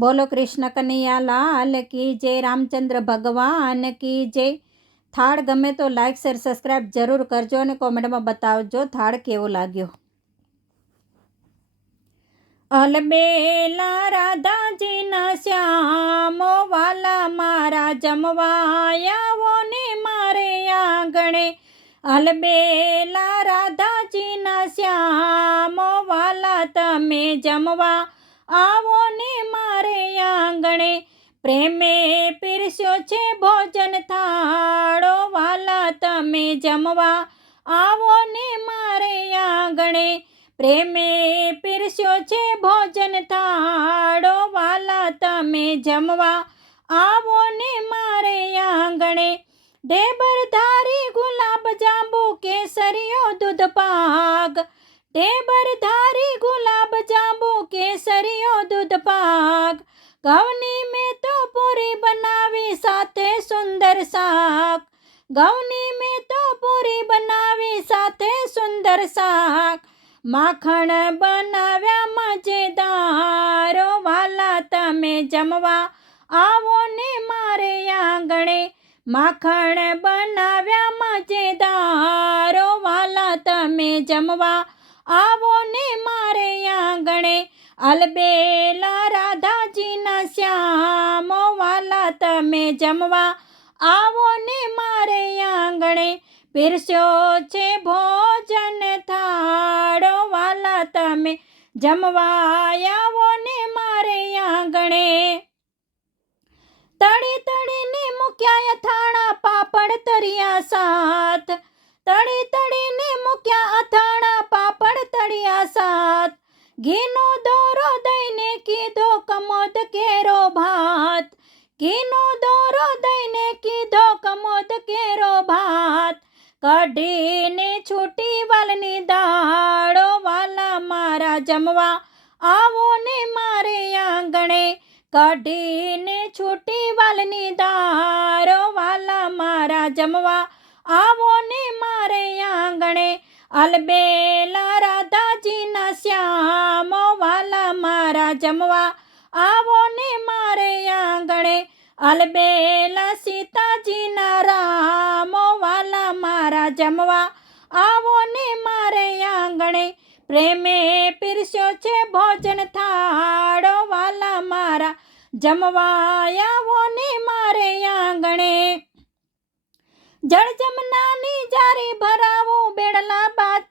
બોલો કૃષ્ણ કનૈયા લાલ કી જય રામચંદ્ર ભગવાન કી જય થાળ ગમે તો લાઈક શેર સબસ્ક્રાઈબ જરૂર કરજો અને કોમેન્ટમાં બતાવજો થાળ કેવો લાગ્યો અલબેલા રાધાજીના શ્યામો વાલા મારા જમવાયાવો ને મારે આંગણે અલબેલા રાધાજીના શ્યામો વાલા તમે જમવા આવો ને મારે આંગણે પ્રેમે પીરસ્યો છે ભોજન થાળો વાલા તમે જમવા આવો ને મારે આંગણે પ્રેમે પીરસ્યો છે ભોજન થાળો વાલા તમે જમવા આવો ને મારે આંગણે ઢેબર ધારી ગુલાબ જાંબુ કેસરીઓ દૂધ પાક ઢેબર ધારી ગુલાબ જાંબુ કેસરીઓ દૂધ પાક. ઘઉંની મેં તો પૂરી બનાવી, સાથે સુંદર શાક. ઘઉંની મેં તો પૂરી બનાવી, સાથે સુંદર શાક. માખણ બનાવ્યા મજેદારો. વાલા તમે જમવા આવો ને મારે આંગણે. માખણ બનાવ્યા મજેદારો. વાલા તમે જમવા આવો ને મારે આંગણે. અલબેલા રાધાજીના શ્યામો વાલા તમે જમવા આવો ને મારે આંગણે. પીરસ્યો છે ભોજન થાળો વાલા તમે જમવા આવો ને મારે આંગણે. તળી તળીને મૂક્યા થાણા પાપડ તરિયા સાત તળી તળીને ઘીનો દોરો દઈને કીધો કમોદ કેરો ભાત ઘીનો દોરો દઈને કીધો કમોદ કેરો ભાત કઢીને છૂટી વાલની દાળો વાલા મારા જમવા આવો ને મારે આંગણે કઢીને છૂટી વાલની દારો વાલા મારા જમવા આવો ને મારે આંગણે અલબેલા રાધાજીના શ્યામો વાલા મારા જમવા આવો ને મારે આંગણે. અલબેલા સીતાજીના રામો વાલા મારા જમવા આવો ને મારે આંગણે. પ્રેમે પીરસ્યો છે ભોજન થાળો વાલા મારા જમવા ને મારે આંગણે. જળ જમનાની જારી ભરાવો બેડલા બાદ.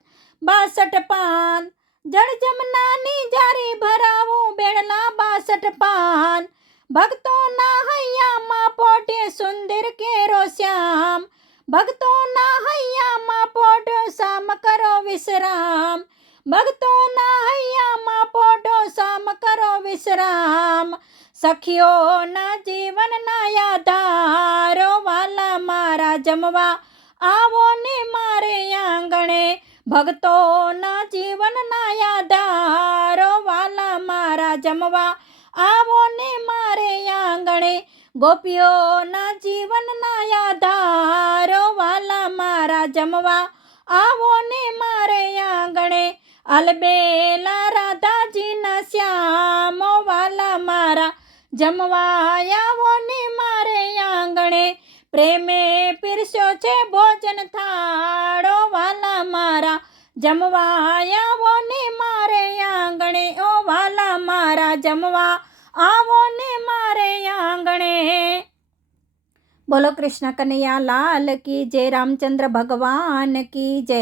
બાસઠ પાન જળ જમનાની જારી ભરાવો બેડલા બાસઠ પાન ભક્તોના હૈયામાં પોટે સુંદર કેરો શ્યામ ભક્તોના હૈયામાં પોટો શામ કરો વિશ્રામ ભક્તોના હૈયામાં પોટો શામ કરો વિશ્રામ સખીઓના જીવનના યાધારો વાલા મારા જમવા આવો ને મારે આંગણે ભક્તોના જીવનના યાધારો વાલા મારા જમવા આવો ને મારે આંગણે ગોપીઓના જીવનના યાધારો વાલા મારા જમવા આવો ને મારે આંગણે અલબેલા રાધાજીના શ્યામો વાલા મારા જમવાયાવો ને મારે આંગણે પ્રેમે પીરસ્યો છે ભોજન થાળો વાલા મારા જમવાયાવો ને મારે આંગણે ઓ વાલા મારા જમવા આવો ને મારે આંગણે બોલો કૃષ્ણ કનૈયા લાલ કી જય રામચંદ્ર ભગવાન કી જય